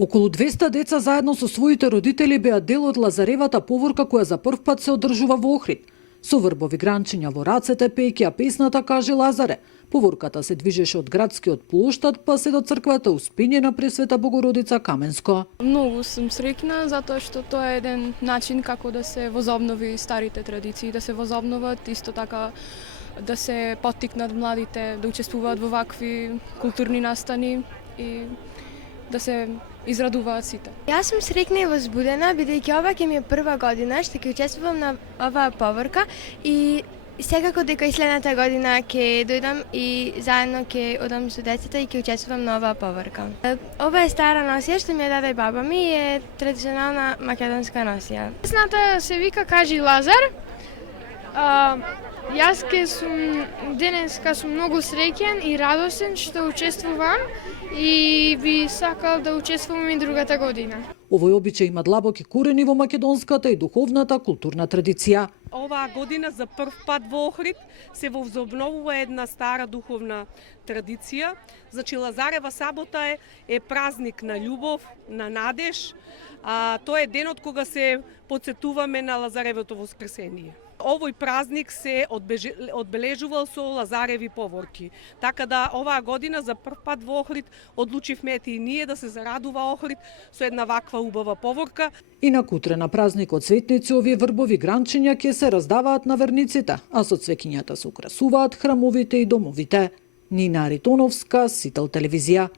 Околу 200 деца заедно со своите родители беа дел од Лазаревата поворка која за прв пат се одржува во Охрид. Со врбови гранчиња во рацете, пејќи ја песната Кажи Лазаре. Поворката се движеше од градскиот плоштад па се до црквата Успење на Пресвета Богородица Каменско. Многу сум среќна затоа што тоа е еден начин како да се возобнови старите традиции, да се возобноват, исто така да се поттикнат младите да учествуваат во вакви културни настани и да се израдуваат сите. Јас сум среќна и возбудена, бидејќи ова ќе ми е прва година што ќе учествувам на оваа поворка и секако дека и следната година ќе дојдам и заедно ќе одам со децата и ќе учествувам на оваа поворка. Ова е стара носија што ми ја даде баба ми и е традиционална македонска носија. Песната се вика Кажи Лазар. Јас денеска сум многу среќен и радосен што учествувам и би сакал да учествувам и другата година. Овој обичај има длабоки корени во македонската и духовната културна традиција. Оваа година за прв пат во Охрид се возобновува една стара духовна традиција. Значи Лазарева сабота е празник на љубов, на надеж. Тоа е денот кога се потсетуваме на Лазаревото воскресение. Овој празник се одбележувал со Лазареви поворки. Така да оваа година за прв пат во Охрид одлучивме и ние да се зарадува Охрид со една ваква убава поворка. Инак утре на празникот Светници овие врбови гранчиња ќе се раздаваат на верниците, а со цвеќињата се украсуваат храмовите и домовите. Нина Аритоновска, Сител телевизија.